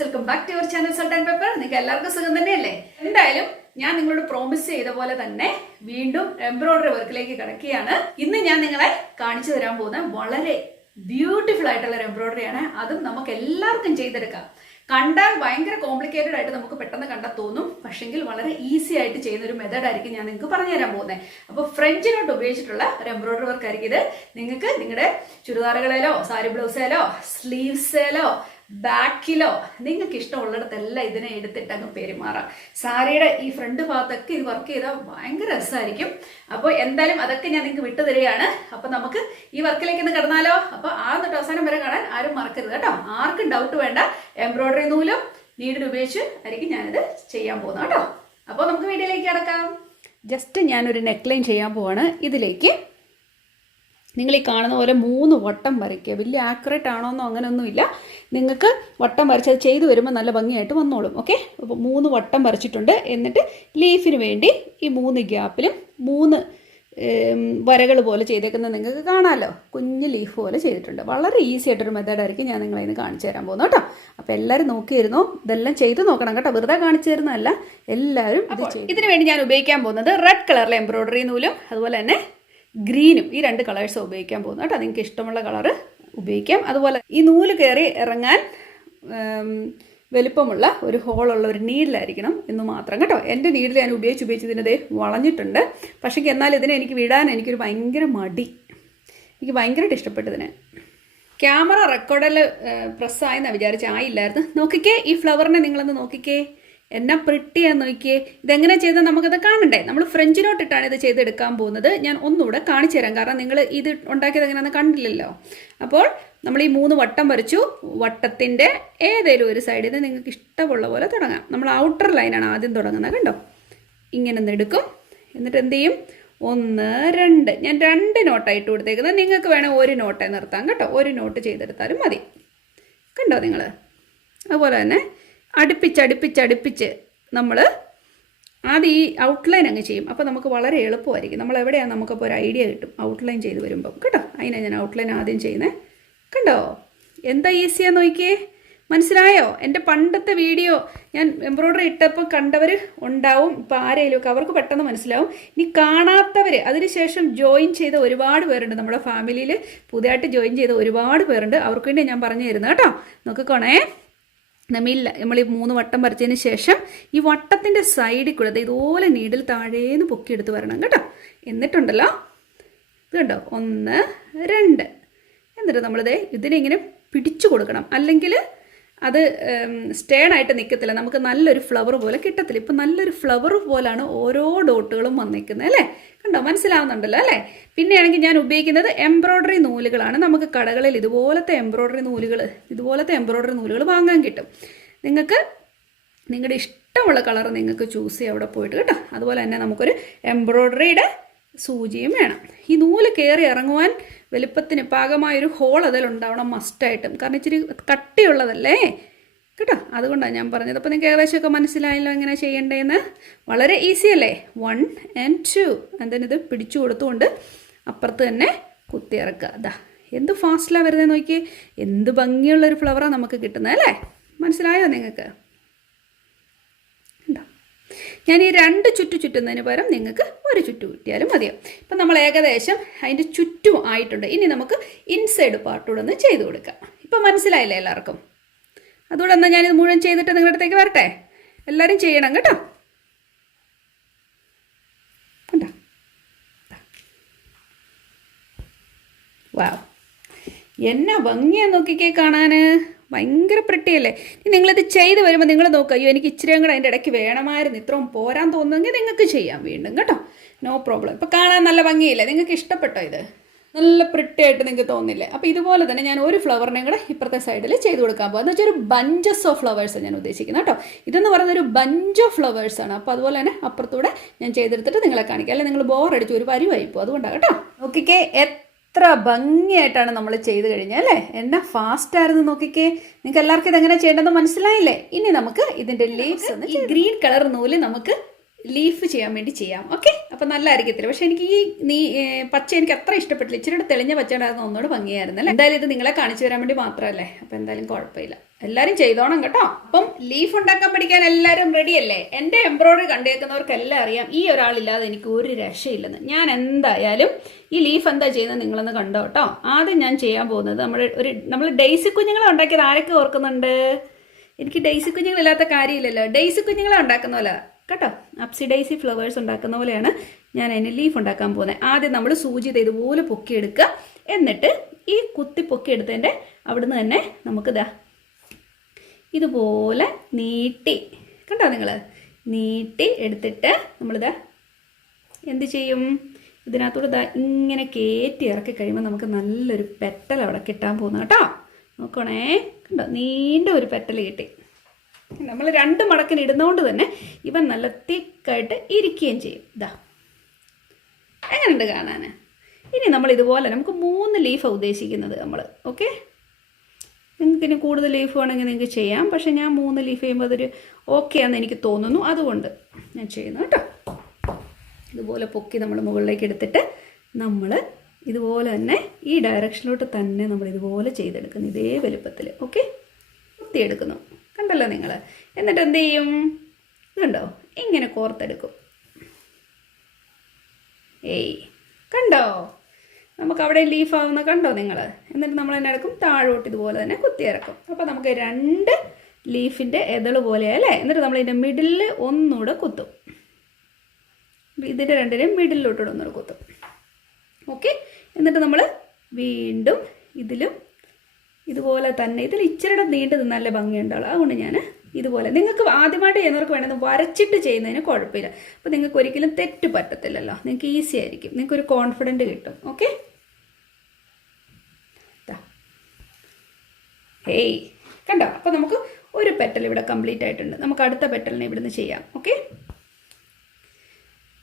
Welcome back to your channel salt and pepper. നിങ്ങൾക്ക് എല്ലാവർക്കും സുഖം തന്നെയല്ലേ? എന്തായാലും ഞാൻ നിങ്ങളോട് പ്രോമിസ് ചെയ്ത പോലെ തന്നെ വീണ്ടും എംബ്രോയിഡറി വർക്കിലേക്ക് കിടക്കുകയാണ്. ഇന്ന് ഞാൻ നിങ്ങളെ കാണിച്ചു തരാൻ പോകുന്ന വളരെ ബ്യൂട്ടിഫുൾ ആയിട്ടുള്ള ഒരു എംബ്രോയിഡറി ആണ്. അതും നമുക്ക് എല്ലാവർക്കും ചെയ്തെടുക്കാം. കണ്ടാൽ ഭയങ്കര കോംപ്ലിക്കേറ്റഡ് ആയിട്ട് നമുക്ക് പെട്ടെന്ന് കണ്ടാൽ തോന്നും, പക്ഷെങ്കിൽ വളരെ ഈസി ആയിട്ട് ചെയ്യുന്ന ഒരു മെത്തേഡ് ആയിരിക്കും ഞാൻ നിങ്ങൾക്ക് പറഞ്ഞു തരാൻ പോകുന്നത്. അപ്പോൾ ഫ്രഞ്ച് നോട്ട് ഉപയോഗിച്ചിട്ടുള്ള ഒരു എംബ്രോയിഡറി വർക്ക് ആയിരിക്കും ഇത്. നിങ്ങൾക്ക് നിങ്ങളുടെ ചുരിദാറുകളിലോ സാരി ബ്ലൗസിലോ സ്ലീവ്സിലോ ബാക്കിലോ നിങ്ങൾക്ക് ഇഷ്ടമുള്ളിടത്തെല്ലാം ഇതിനെ എടുത്തിട്ട് അങ്ങ് പെരുമാറാം. സാരിയുടെ ഈ ഫ്രണ്ട് ഭാഗത്തൊക്കെ ഇത് വർക്ക് ചെയ്താൽ ഭയങ്കര രസമായിരിക്കും. അപ്പോൾ എന്തായാലും അതൊക്കെ ഞാൻ നിങ്ങൾക്ക് വിട്ടു തരികയാണ്. അപ്പോൾ നമുക്ക് ഈ വർക്കിലേക്ക് ഒന്ന് കിടന്നാലോ? അപ്പോൾ തൊട്ട് അവസാനം വരെ കാണാൻ ആരും മറക്കരുത് കേട്ടോ. ആർക്കും ഡൗട്ട് വേണ്ട. എംബ്രോയിഡറി നൂലും നീഡിൽ ഉപയോഗിച്ച് ആയിരിക്കും ഞാനിത് ചെയ്യാൻ പോകുന്നത് കേട്ടോ. അപ്പോൾ നമുക്ക് വീഡിയോയിലേക്ക് കിടക്കാം. ജസ്റ്റ് ഞാനൊരു നെക്ക് ലൈൻ ചെയ്യാൻ പോവാണ്. ഇതിലേക്ക് നിങ്ങൾ ഈ കാണുന്ന പോലെ 3 വട്ടം വരയ്ക്കുക. വലിയ ആക്യുറേറ്റ് ആണോന്നോ അങ്ങനെയൊന്നുമില്ല. നിങ്ങൾക്ക് വട്ടം വരച്ചത് ചെയ്ത് വരുമ്പോൾ നല്ല ഭംഗിയായിട്ട് വന്നോളും. ഓക്കെ, അപ്പോൾ 3 വട്ടം വരച്ചിട്ടുണ്ട്. എന്നിട്ട് ലീഫിന് വേണ്ടി ഈ 3 ഗ്യാപ്പിലും 3 വരകൾ പോലെ ചെയ്തേക്കുന്നത് നിങ്ങൾക്ക് കാണാമല്ലോ. കുഞ്ഞ് ലീഫ് പോലെ ചെയ്തിട്ടുണ്ട്. വളരെ ഈസി ആയിട്ടൊരു മെത്തേഡായിരിക്കും ഞാൻ നിങ്ങളതിന് കാണിച്ചു തരാൻ പോകുന്നു കേട്ടോ. അപ്പോൾ എല്ലാവരും നോക്കിയിരുന്നു, ഇതെല്ലാം ചെയ്ത് നോക്കണം കേട്ടോ. വെറുതെ കാണിച്ചു തരുന്നതല്ല, എല്ലാവരും ഇതിനു വേണ്ടി ഞാൻ ഉപയോഗിക്കാൻ പോകുന്നത് റെഡ് കളറിലെ എംബ്രോയിഡറി നൂലും അതുപോലെ തന്നെ ഗ്രീനും, ഈ 2 കളേഴ്സ് ഉപയോഗിക്കാൻ പോകുന്നു കേട്ടോ. നിങ്ങൾക്ക് ഇഷ്ടമുള്ള കളറ് ഉപയോഗിക്കാം. അതുപോലെ ഈ നൂല് കയറി ഇറങ്ങാൻ വലുപ്പമുള്ള ഒരു ഹോളുള്ള ഒരു നീഡിലായിരിക്കണം എന്ന് മാത്രം കേട്ടോ. എൻ്റെ നീഡിൽ ഞാൻ ഉപയോഗിച്ച് ഇതിനത് വളഞ്ഞിട്ടുണ്ട്. പക്ഷേ എന്നാൽ ഇതിനെ എനിക്ക് വിടാൻ എനിക്കൊരു ഭയങ്കര മടി. എനിക്ക് ഭയങ്കരമായിട്ട് ഇഷ്ടപ്പെട്ടതിന്. ക്യാമറ റെക്കോർഡിൽ പ്രസ്സായെന്നാണ് വിചാരിച്ചായില്ലായിരുന്നു. നോക്കിക്കേ, ഈ ഫ്ലവറിനെ നിങ്ങളൊന്ന് നോക്കിക്കേ, എന്നാ പ്രിട്ടിയാന്ന് നോക്കിയേ. ഇതെങ്ങനെ ചെയ്താൽ നമുക്കത് കാണണ്ടേ? നമ്മൾ ഫ്രഞ്ച് നോട്ട് ഇട്ടാണ് ഇത് ചെയ്തെടുക്കാൻ പോകുന്നത്. ഞാൻ ഒന്നുകൂടെ കാണിച്ചു തരാം, കാരണം നിങ്ങൾ ഇത് ഉണ്ടാക്കിയത് എങ്ങനെയാണെന്ന് കണ്ടില്ലല്ലോ. അപ്പോൾ നമ്മൾ ഈ 3 വട്ടം വരച്ചു. വട്ടത്തിൻ്റെ ഏതെങ്കിലും ഒരു സൈഡിൽ നിന്ന് നിങ്ങൾക്ക് ഇഷ്ടമുള്ള പോലെ തുടങ്ങാം. നമ്മൾ ഔട്ടർ ലൈനാണ് ആദ്യം തുടങ്ങുന്നത്. കണ്ടോ, ഇങ്ങനെ ഒന്ന് എടുക്കും. എന്നിട്ട് എന്ത് ചെയ്യും? 1, 2. ഞാൻ 2 നോട്ടായിട്ട് കൊടുത്തേക്കുന്നത്. നിങ്ങൾക്ക് വേണേൽ 1 നോട്ടേ നിർത്താം കേട്ടോ. 1 നോട്ട് ചെയ്തെടുത്താലും മതി. കണ്ടോ നിങ്ങൾ? അതുപോലെ തന്നെ അടുപ്പിച്ച് നമ്മൾ ആദ്യം ഈ ഔട്ട്ലൈൻ അങ്ങ് ചെയ്യും. അപ്പോൾ നമുക്ക് വളരെ എളുപ്പമായിരിക്കും. നമ്മൾ എവിടെയാണ് നമുക്കപ്പോൾ ഒരു ഐഡിയ കിട്ടും ഔട്ട്ലൈൻ ചെയ്ത് വരുമ്പം കേട്ടോ. അതിനാണ് ഞാൻ ഔട്ട്ലൈൻ ആദ്യം ചെയ്യുന്നത്. കണ്ടോ എന്താ ഈസിയാന്ന് നോക്കിയേ. മനസ്സിലായോ? എൻ്റെ പണ്ടത്തെ വീഡിയോ ഞാൻ എംബ്രോയിഡറി ഇട്ടപ്പോൾ കണ്ടവർ ഉണ്ടാവും. ഇപ്പോൾ ആരെങ്കിലും അവർക്ക് പെട്ടെന്ന് മനസ്സിലാവും. ഇനി കാണാത്തവർ, അതിനുശേഷം ജോയിൻ ചെയ്ത ഒരുപാട് പേരുണ്ട് നമ്മുടെ ഫാമിലിയിൽ. പുതിയതായിട്ട് ജോയിൻ ചെയ്ത ഒരുപാട് പേരുണ്ട്. അവർക്ക് വേണ്ടി ഞാൻ പറഞ്ഞു തരുന്നത് കേട്ടോ. നോക്കിക്കോണേ. നമ്മൾ ഈ 3 വട്ടം വരച്ചതിന് ശേഷം ഈ വട്ടത്തിൻ്റെ സൈഡിൽ കൂടെ ഇതുപോലെ നീഡിൽ താഴേന്ന് പൊക്കിയെടുത്ത് വരണം കേട്ടോ. എന്നിട്ടുണ്ടല്ലോ, ഇത് കണ്ടോ, 1, 2. എന്നിട്ട് നമ്മളിത് ഇതിനെ പിടിച്ചു കൊടുക്കണം. അല്ലെങ്കിൽ അത് സ്റ്റേൺ ആയിട്ട് നിൽക്കത്തില്ല. നമുക്ക് നല്ലൊരു ഫ്ലവർ പോലെ കിട്ടത്തില്ല. ഇപ്പം നല്ലൊരു ഫ്ലവർ പോലാണ് ഓരോ ഡോട്ടുകളും വന്നിരിക്കുന്നത് അല്ലേ? കണ്ടോ, മനസ്സിലാവുന്നുണ്ടല്ലോ അല്ലേ? പിന്നെയാണെങ്കിൽ ഞാൻ ഉപയോഗിക്കുന്നത് എംബ്രോയിഡറി നൂലുകളാണ്. നമുക്ക് കടകളിൽ ഇതുപോലത്തെ എംബ്രോയിഡറി നൂലുകൾ വാങ്ങാൻ കിട്ടും. നിങ്ങൾക്ക് നിങ്ങളുടെ ഇഷ്ടമുള്ള കളർ നിങ്ങൾക്ക് ചൂസ് ചെയ്യാം അവിടെ പോയിട്ട് കേട്ടോ. അതുപോലെ തന്നെ നമുക്കൊരു എംബ്രോയിഡറിയുടെ സൂചിയും വേണം. ഈ നൂല് കയറി ഇറങ്ങുവാൻ വലുപ്പത്തിന് പാകമായൊരു ഹോൾ അതിലുണ്ടാവണം മസ്റ്റായിട്ടും. കാരണം ഇച്ചിരി കട്ടിയുള്ളതല്ലേ കേട്ടോ. അതുകൊണ്ടാണ് ഞാൻ പറഞ്ഞത്. അപ്പോൾ നിങ്ങൾക്ക് ഏകദേശമൊക്കെ മനസ്സിലായല്ലോ എങ്ങനെ ചെയ്യേണ്ടതെന്ന്. വളരെ ഈസി അല്ലേ? 1 and 2. ഇത് പിടിച്ചു കൊടുത്തുകൊണ്ട് അപ്പുറത്ത് തന്നെ കുത്തിയിറക്കുക. അതാ എന്ത് ഫാസ്റ്റിലാണ് വരുന്നത് നോക്കിയേ. എന്ത് ഭംഗിയുള്ളൊരു ഫ്ലവറാണ് നമുക്ക് കിട്ടുന്നത് അല്ലേ? മനസ്സിലായോ നിങ്ങൾക്ക്? ഞാൻ ഈ 2 ചുറ്റുന്നതിന് പകരം നിങ്ങൾക്ക് 1 ചുറ്റു കിട്ടിയാലും മതിയോ. ഇപ്പം നമ്മൾ ഏകദേശം അതിൻ്റെ ചുറ്റും ആയിട്ടുണ്ട്. ഇനി നമുക്ക് ഇൻസൈഡ് പാർട്ടൂടെ ഒന്ന് ചെയ്ത് കൊടുക്കാം. ഇപ്പം മനസ്സിലായില്ലേ എല്ലാവർക്കും? അതുകൂടെ എന്നാൽ ഞാനിത് മുഴുവൻ ചെയ്തിട്ട് നിങ്ങളുടെ അടുത്തേക്ക് വരട്ടെ. എല്ലാവരും ചെയ്യണം കേട്ടോ. കണ്ടോ, വാവ്, എന്നാ ഭംഗിയാന്ന് നോക്കിക്കേ കാണാൻ. ഭയങ്കര പ്രിട്ടിയല്ലേ? ഇനി നിങ്ങളിത് ചെയ്ത് വരുമ്പോൾ നിങ്ങൾ നോക്കുക, അയ്യോ എനിക്ക് ഇച്ചിരിയും കൂടെ അതിൻ്റെ ഇടയ്ക്ക് വേണമായിരുന്നു, ഇത്രയും പോരാൻ തോന്നുമെങ്കിൽ നിങ്ങൾക്ക് ചെയ്യാം വീണ്ടും കേട്ടോ. No problem. ഇപ്പോൾ കാണാൻ നല്ല ഭംഗിയില്ലേ? നിങ്ങൾക്ക് ഇഷ്ടപ്പെട്ടോ? ഇത് നല്ല പ്രിട്ടിയായിട്ട് നിങ്ങൾക്ക് തോന്നില്ലേ? അപ്പോൾ ഇതുപോലെ തന്നെ ഞാൻ ഒരു ഫ്ലവറിനെയും കൂടെ ഇപ്പുറത്തെ സൈഡിൽ ചെയ്ത് കൊടുക്കാൻ പോകുക. എന്ന് വെച്ചാൽ ഒരു ബഞ്ചസ് ഓഫ് ഫ്ലവേഴ്സാണ് ഞാൻ ഉദ്ദേശിക്കുന്നത് കേട്ടോ. ഇതെന്ന് പറയുന്നത് ഒരു ബഞ്ച് ഓഫ് ഫ്ലവേഴ്സാണ്. അപ്പോൾ അതുപോലെ തന്നെ അപ്പുറത്തൂടെ ഞാൻ ചെയ്തെടുത്തിട്ട് നിങ്ങളെ കാണിക്കാം. അല്ലെങ്കിൽ നിങ്ങൾ ബോറടിച്ച് ഒരു പരിവായിപ്പോൾ. അതുകൊണ്ടാണ് കേട്ടോ. നോക്കിക്കേ, എത്ര ഭംഗിയായിട്ടാണ് നമ്മൾ ചെയ്ത് കഴിഞ്ഞാൽ അല്ലേ? എന്നാ ഫാസ്റ്റായിരുന്നു നോക്കിക്കേ. നിങ്ങൾക്ക് എല്ലാവർക്കും ഇതെങ്ങനെ ചെയ്യേണ്ടതെന്ന് മനസ്സിലായില്ലേ? ഇനി നമുക്ക് ഇതിൻ്റെ ലീവ്സ് ഈ ഗ്രീൻ കളർ നൂല് നമുക്ക് ലീഫ് ചെയ്യാൻ വേണ്ടി ചെയ്യാം. ഓക്കെ, അപ്പം നല്ലതായിരിക്കത്തില്ല. പക്ഷെ എനിക്ക് ഈ പച്ച എനിക്ക് അത്ര ഇഷ്ടപ്പെട്ടില്ല. ഇച്ചിരി തെളിഞ്ഞ പച്ച ഉണ്ടായിരുന്നു, ഒന്നുകൂടെ ഭംഗിയായിരുന്നല്ലേ. എന്തായാലും ഇത് നിങ്ങളെ കാണിച്ചു തരാൻ വേണ്ടി മാത്രമല്ലേ, അപ്പം എന്തായാലും കുഴപ്പമില്ല. എല്ലാവരും ചെയ്തോണം കേട്ടോ. അപ്പം ലീഫ് ഉണ്ടാക്കാൻ പഠിക്കാൻ എല്ലാവരും റെഡിയല്ലേ? എൻ്റെ എംബ്രോയിഡറി കണ്ടേക്കുന്നവർക്കെല്ലാം അറിയാം ഈ ഒരാളില്ലാതെ എനിക്ക് ഒരു രക്ഷയില്ലെന്ന്. ഞാൻ എന്തായാലും ഈ ലീഫ് എന്താ ചെയ്യുന്നത് നിങ്ങളൊന്ന് കണ്ടോ കേട്ടോ. ആദ്യം ഞാൻ ചെയ്യാൻ പോകുന്നത് നമ്മൾ ഡെയ്സി കുഞ്ഞുങ്ങളെ ഉണ്ടാക്കിയത് ആരൊക്കെ ഓർക്കുന്നുണ്ട്? എനിക്ക് ഡെയ്സി കുഞ്ഞുങ്ങളില്ലാത്ത കാര്യമില്ലല്ലോ. ഡെയ്സി കുഞ്ഞുങ്ങളെ ഉണ്ടാക്കുന്ന പോലെ കേട്ടോ, അപ്സി ഡെയ്സി ഫ്ലവേഴ്സ് ഉണ്ടാക്കുന്ന പോലെയാണ് ഞാൻ അതിന് ലീഫ് ഉണ്ടാക്കാൻ പോകുന്നത്. ആദ്യം നമ്മൾ സൂചി ഇതുപോലെ പൊക്കിയെടുക്കുക. എന്നിട്ട് ഈ കുത്തി പൊക്കിയെടുത്തതിൻ്റെ അവിടുന്ന് തന്നെ നമുക്കിതാ ഇതുപോലെ നീട്ടി, കണ്ടോ നിങ്ങൾ, നീട്ടി എടുത്തിട്ട് നമ്മളിതാ എന്ത് ചെയ്യും, ഇതിനകത്തൂടെ ഇതാ ഇങ്ങനെ കയറ്റി ഇറക്കി കഴിയുമ്പോൾ നമുക്ക് നല്ലൊരു പെറ്റൽ അവിടെ കിട്ടാൻ പോകുന്നു കേട്ടോ. നോക്കണേ, കണ്ടോ, നീണ്ട ഒരു പെറ്റൽ കിട്ടി. നമ്മൾ 2 മടക്കിന് ഇടുന്നതുകൊണ്ട് തന്നെ ഇവൻ നല്ല തിക്കായിട്ട് ഇരിക്കുകയും ചെയ്യും. ഇതാ എങ്ങനെയുണ്ട് കാണാൻ? ഇനി നമ്മൾ ഇതുപോലെ നമുക്ക് 3 ലീഫാണ് ഉദ്ദേശിക്കുന്നത് നമ്മൾ. ഓക്കെ, നിങ്ങൾക്ക് ഇനി കൂടുതൽ ലീഫ് വേണമെങ്കിൽ നിങ്ങൾക്ക് ചെയ്യാം. പക്ഷേ ഞാൻ 3 ലീഫ് ചെയ്യുമ്പോൾ അതൊരു ഓക്കെ ആണെന്ന് എനിക്ക് തോന്നുന്നു, അതുകൊണ്ട് ഞാൻ ചെയ്യുന്നു കേട്ടോ. ഇതുപോലെ പൊക്കി നമ്മൾ മുകളിലേക്ക് എടുത്തിട്ട് നമ്മൾ ഇതുപോലെ തന്നെ ഈ ഡയറക്ഷനിലോട്ട് തന്നെ നമ്മൾ ഇതുപോലെ ചെയ്തെടുക്കുന്നു, ഇതേ വലുപ്പത്തിൽ. ഓക്കെ, കുത്തിയെടുക്കുന്നു, കണ്ടല്ലോ നിങ്ങൾ. എന്നിട്ട് എന്ത് ചെയ്യും, കണ്ടോ, ഇങ്ങനെ കോർത്തെടുക്കും. കണ്ടോ, നമുക്ക് അവിടെ ലീഫാവുന്ന കണ്ടോ നിങ്ങൾ. എന്നിട്ട് നമ്മൾ തന്നെ എടുക്കും, താഴോട്ട് ഇതുപോലെ തന്നെ കുത്തിയിറക്കും. അപ്പോൾ നമുക്ക് 2 ലീഫിൻ്റെ എതള് പോലെയല്ലേ. എന്നിട്ട് നമ്മൾ ഇതിൻ്റെ മിഡിലിൽ ഒന്നുകൂടെ കുത്തും. ഇതിൻ്റെ 2ൻ്റെയും മിഡിലോട്ടൂടെ ഒന്നുകൂടെ കുത്തും. ഓക്കെ, എന്നിട്ട് നമ്മൾ വീണ്ടും ഇതിലും ഇതുപോലെ തന്നെ, ഇതിൽ ഇച്ചിരിയുടെ നീണ്ടു നിന്നാലേ ഭംഗിയുണ്ടാവുള്ളൂ. അതുകൊണ്ട് ഞാൻ ഇതുപോലെ, നിങ്ങൾക്ക് ആദ്യമായിട്ട് ചെയ്യുന്നവർക്ക് വേണമെങ്കിൽ വരച്ചിട്ട് ചെയ്യുന്നതിന് കുഴപ്പമില്ല. അപ്പോൾ നിങ്ങൾക്ക് ഒരിക്കലും തെറ്റ് പറ്റത്തില്ലല്ലോ, നിങ്ങൾക്ക് ഈസി ആയിരിക്കും, നിങ്ങൾക്കൊരു കോൺഫിഡൻറ്റ് കിട്ടും. ഓക്കെ, കണ്ടോ. അപ്പോൾ നമുക്ക് ഒരു പെറ്റൽ ഇവിടെ കംപ്ലീറ്റ് ആയിട്ടുണ്ട്. നമുക്ക് അടുത്ത പെറ്റലിനെ ഇവിടുന്ന് ചെയ്യാം. ഓക്കെ,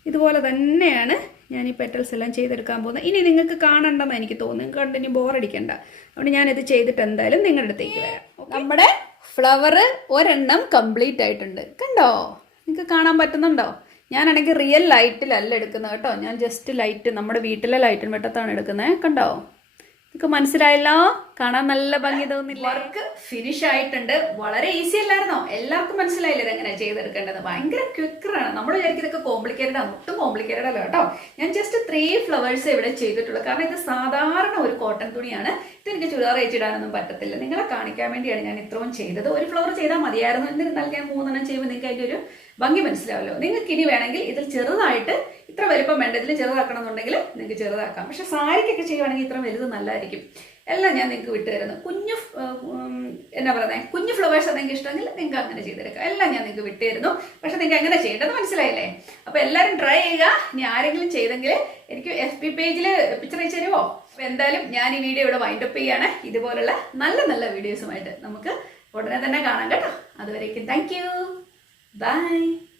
ഇതുപോലെ തന്നെയാണ് ഞാൻ ഈ പെറ്റൽസ് എല്ലാം ചെയ്തെടുക്കാൻ പോകുന്നത്. ഇനി നിങ്ങൾക്ക് കാണണ്ടെന്ന് എനിക്ക് തോന്നുന്നു, നിങ്ങൾക്ക് കണ്ടിന്യൂ ബോറടിക്കണ്ട. അതുകൊണ്ട് ഞാനിത് ചെയ്തിട്ട് എന്തായാലും നിങ്ങളുടെ അടുത്തേക്ക് വരാം. നമ്മുടെ ഫ്ലവർ ഒരെണ്ണം കംപ്ലീറ്റ് ആയിട്ടുണ്ട്, കണ്ടോ, നിങ്ങൾക്ക് കാണാൻ പറ്റുന്നുണ്ടോ? ഞാനാണെങ്കിൽ റിയൽ ലൈറ്റിലല്ല എടുക്കുന്നത് കേട്ടോ, ഞാൻ ജസ്റ്റ് ലൈറ്റ്, നമ്മുടെ വീട്ടിലെ ലൈറ്റിന് വെട്ടത്താണ് എടുക്കുന്നത്. കണ്ടോ, നിങ്ങൾക്ക് മനസ്സിലായല്ലോ, കാണാൻ നല്ല ഭംഗി തോന്നില്ല. വർക്ക് ഫിനിഷ് ആയിട്ടുണ്ട്. വളരെ ഈസി അല്ലായിരുന്നോ? എല്ലാവർക്കും മനസ്സിലായില്ലേ ഇതെങ്ങനെ ചെയ്തെടുക്കേണ്ടത്? ഭയങ്കര ക്വിക്കറാണ്. നമ്മൾ വിചാരിക്കും ഇതൊക്കെ കോംപ്ലിക്കേറ്റഡ് ആണ്, ഒട്ടും കോംപ്ലിക്കേറ്റഡ് അല്ല കേട്ടോ. ഞാൻ ജസ്റ്റ് 3 ഫ്ലവേഴ്സ് ഇവിടെ ചെയ്തിട്ടുള്ളൂ. കാരണം ഇത് സാധാരണ ഒരു കോട്ടൺ തുണിയാണ്. ഇത് എനിക്ക് ചുരിദാർ അയച്ചിടാനൊന്നും പറ്റത്തില്ല. നിങ്ങളെ കാണിക്കാൻ വേണ്ടിയാണ് ഞാൻ ഇത്രയും ചെയ്തത്. ഒരു ഫ്ലവർ ചെയ്താൽ മതിയായിരുന്നു. എന്നിരുന്നാൽ ഞാൻ 3 ചെയ്യുമ്പോൾ നിങ്ങൾക്ക് അതിൻ്റെ ഒരു ഭംഗി മനസ്സിലാവല്ലോ. നിങ്ങൾക്ക് ഇനി വേണമെങ്കിൽ ഇതിൽ ചെറുതായിട്ട്, ഇത്ര വലുപ്പം വേണ്ട, ഇതിൽ ചെറുതാക്കണം എന്നുണ്ടെങ്കിൽ നിങ്ങൾക്ക് ചെറുതാക്കാം. പക്ഷെ സാരിക്കൊക്കെ ചെയ്യുവാണെങ്കിൽ ഇത്ര വലുത് നല്ലതായിരിക്കും. എല്ലാം ഞാൻ നിങ്ങൾക്ക് വിട്ടുതരുന്നു. എന്നാ പറയുന്നത്, കുഞ്ഞു ഫ്ലവേഴ്സ് നിങ്ങൾക്ക് ഇഷ്ടമെങ്കിൽ നിങ്ങൾക്ക് അങ്ങനെ ചെയ്തെടുക്കാം. എല്ലാം ഞാൻ നിങ്ങൾക്ക് വിട്ടുതരുന്നു. പക്ഷെ നിങ്ങൾക്ക് എങ്ങനെ ചെയ്യേണ്ടത് മനസ്സിലായില്ലേ? അപ്പോൾ എല്ലാവരും ട്രൈ ചെയ്യുക. ഇനി ആരെങ്കിലും ചെയ്തെങ്കിൽ എനിക്ക് FB പേജിൽ പിക്ചർ അയച്ചു തരുമോ? അപ്പോൾ എന്തായാലും ഞാൻ ഈ വീഡിയോ ഇവിടെ വൈൻഡപ്പ് ചെയ്യാണ്. ഇതുപോലുള്ള നല്ല നല്ല വീഡിയോസുമായിട്ട് നമുക്ക് ഉടനെ തന്നെ കാണാം കേട്ടോ. അതുവരേക്കും താങ്ക് യു, ബൈ.